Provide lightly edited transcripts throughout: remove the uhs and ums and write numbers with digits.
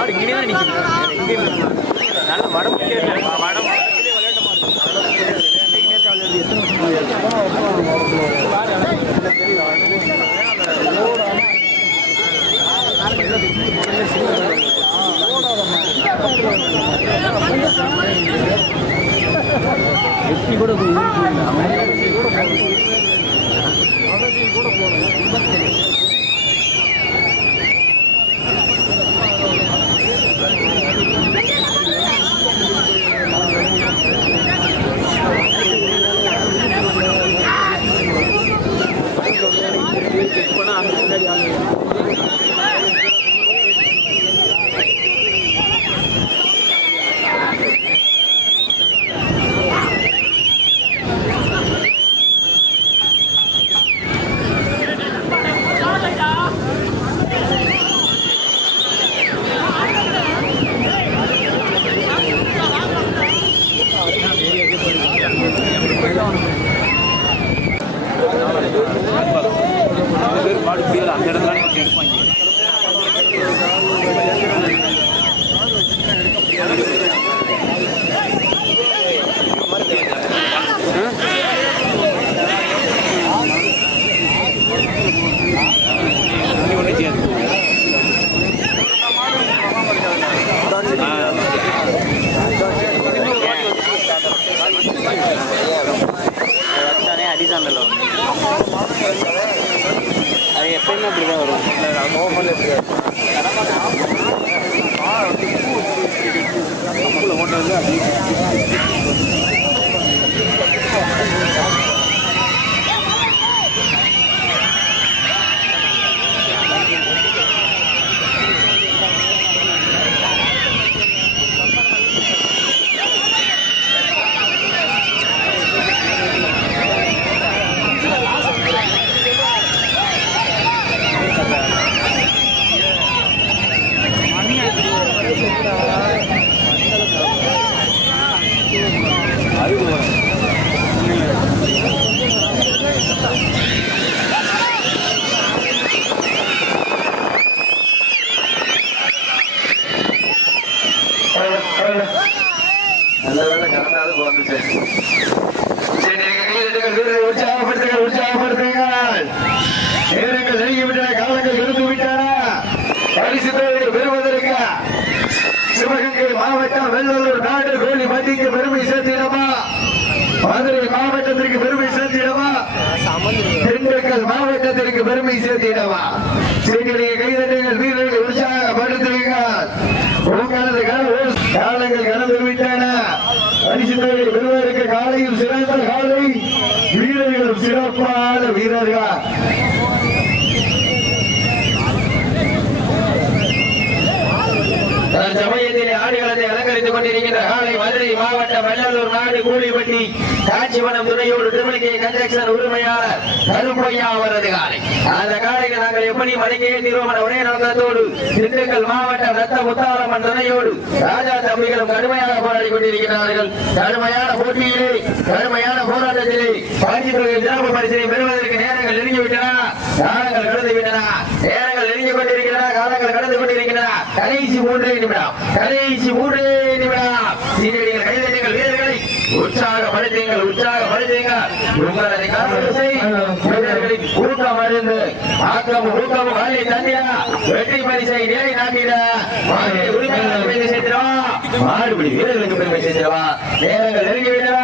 ஆடு இங்கே தான் நிற்கிது. நல்ல வடம் வடம் எப்படி கூட செக் பண்ணால் அந்த முன்னாடி ஆளுங்க மாடு முடியாது அந்த இடத்துல எடுப்பாங்க. அடிசாண்டில் அது எப்பயுமே அப்படி தான் வரும். நல்ல வேலை கலந்தாலும் வந்துச்சு. உற்சாகப்படுத்துங்க. நேரங்கள் நெருங்கிவிட்டன, காலங்கள் இருந்து விட்டன. பரிசு பெறுவதற்கு சிவகங்கை மாவட்டம் வெள்ளலூர் நாடு கோழிப்பட்டிக்கு பெருமை சேர்த்திடமா, மதுரை மாவட்டத்திற்கு பெருமை சேர்த்திடமா, திண்டுக்கல் மாவட்டத்திற்கு பெருமை சேர்த்திடமா. சீனியரை கைதட்டுங்கள், வீரர்கள் உற்சாகப்படுத்துங்கள். உங்களது காலங்கள் கடந்து விட்டன. பரிசு பெறுவதற்கு காலையும் சிறந்த காலை, வீரர்களும் சிறப்பான வீரர்கள். சமயத்திலே ஆடுகளத்தை அலங்கரித்துக் கொண்டிருக்கின்ற காலை மதுரை மாவட்டம் வெள்ளலூர் நாடு கூலிப்பட்டி காட்சிவனம் துணையோடு திருமணிக்கை கன்ஸ்ட்ரக்ஷன் உரிமையாளர் கருப்பையா அவரது காலை. அந்த காலைக்கு நாங்கள் எப்படி மலைக்கே தீர்மானம் ஒரே நோக்கத்தோடு திண்டுக்கல் மாவட்டம் ரத்த முத்தாரம்மன் துணையோடு ராஜா தம்பிகளும் கடுமையாக போராடி கொண்டிருக்கிறார்கள். கடுமையான போட்டியிலே, கடுமையான போராட்டத்திலே சிறப்பு பரிசினை பெறுவதற்கு நேரங்கள் நெருங்கிவிட்டன, காலங்கள் கடந்து விட்டன. நேரங்கள் நெருங்கிக் கொண்டிருக்கின்றன, காலங்கள் கடந்து கொண்டிருக்கின்றன. கடைசி 3 நிமிடம், கடைசி 3 நிமிடம். சீனியர்கள் கைதட்டுங்கள், வீரர்களை உற்சாகப்படுத்துங்கள், உற்சாகப்படுத்துங்கள். உங்களது வீரர்களின் ஊக்கம் அறிந்து ஆக்கமும் ஊக்கமும் வாழை தந்திட வெற்றி பரிசை நிலை நாட்டிட உரிமையாளர்களுக்கு பெருமை சேர்த்திடவா, மாடுபிடி வீரர்களுக்கு பெருமை சேர்த்திடவா. நேரங்கள் நெருங்கிவிட்டன,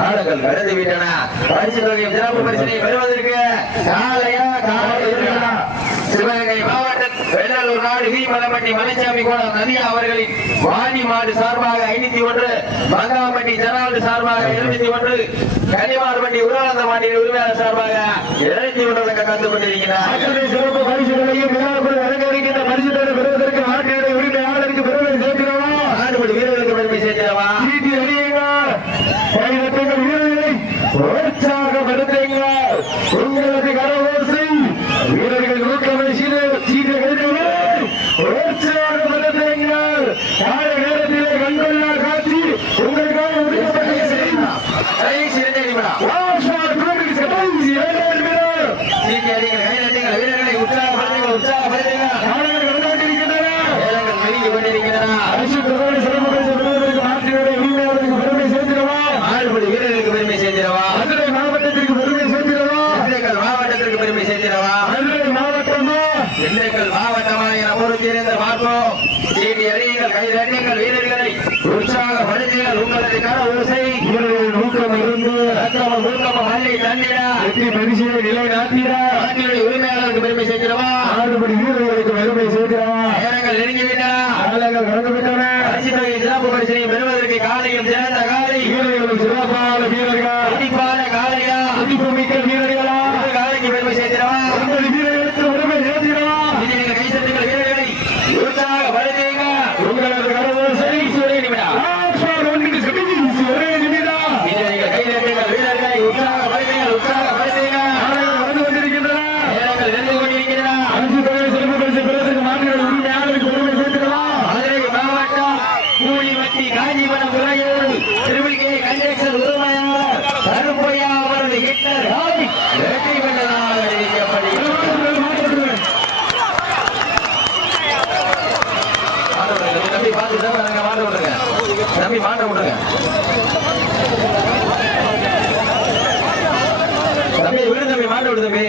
காலங்கள் கடந்து விட்டன. பரிசு தொகையும் சிறப்பு பரிசினை பெறுவதற்கு காலையா காலை சிவகங்கை மாவட்டம் வெள்ளலூர் நாடு வீமலப்பட்டி மலைச்சாமி கோலம் நதியா அவர்களின் வாணி மாடு சார்பாக 501, மங்காப்பட்டி ஜனாவது சார்பாக 71, கனிமார்பட்டி உருவானந்த மாட்டின் உரிமையாளர் சார்பாக 201 கலந்து கொண்டிருக்கிறார். சிறப்பு பரிசுகளையும் அலங்கரிக்கின்ற பரிசு பெறுவதற்கு நாட்டினுடைய உரிமையாளருக்கு பெருமை சேர்க்கிறவா, நாடுபடி வீரர்களுக்கு பெருமை சேர்க்கிறவா. வீரர்களை உற்சாகப்படுத்துங்கள். உங்களது கரவோசை வீரர்கள் ஊக்கமை உற்சாகப்படுத்துங்கள். கால நேரத்திலே கண்டுள்ள காட்சி உங்களுக்காக வீரர்களை திண்டுக்கல் மாவட்டமாக என பொறுத்திருந்து பார்ப்போம். சீட்டி அறியுங்கள், கை தட்டுங்கள், வீரர்களை உற்சாகப்படுத்துங்கள். உங்களது கர ஓசை ஊக்கம் இருந்து ஊக்கம் மல்லி தந்திட வெற்றி பரிசிலை நிலை நாட்டிட நாட்டினுடைய உரிமையாளருக்கு பெருமை சேர்க்கிறவா, ஆடுபடி வீரர்களுக்கு பெருமை சேர்க்கிறவா. நேரங்கள் நெருங்கிவிட்டன, காலங்கள் கடந்துவிட்டன. பரிசு தொகை சிறப்பு பரிசினை பெறுவதற்கு காலையும் சிறந்த காலை வீரர்களும் சிறப்பான வீரர்கள் துடிப்பான காலையா துடிப்பு மிக்க வீரர்களா காலைக்கு பெருமை சேர்க்கிறவா, உங்களது வீரர்களுக்கு பெருமை சேர்க்கிறவா. இனி நீங்கள் கை சட்டுங்கள், வீரர்களை உற்சாகப்படுத்துங்க. உங்களது கடவுள் சரி ஒரே நிமிடம் ஒரே நிமிடம். இனி நீங்கள் கை தட்டுங்கள், வீரர்களை உற்சாகப்படுத்துங்கள், உற்சாகப்படுத்துங்க. வந்து கொண்டிருக்கின்றன, நேரங்கள் நெருங்கி கொண்டிருக்கின்றன. அஞ்சு தொகை சிறப்பு பரிசு பெறுவதற்கு மாநில உரிமையாளருக்கு பெருமை சேர்க்கிறோம். மதுரை மாவட்டம் கூலிவட்டி காஞ்சிபுரம் உலகோடு திருவிழிக்கை கண்டக்டர் உரிமையாளர் கருப்பையா அவரது ஹிட்லர் காலை வெற்றி பெற்றதாக அறிவிக்கப்படுகிறது. தம்பி பார்த்து மாட்ட விட்டுருங்க, தம்பி மாட்ட விட்டுருங்க. தம்பி விடு, தம்பி மாட்ட விடு தம்பி.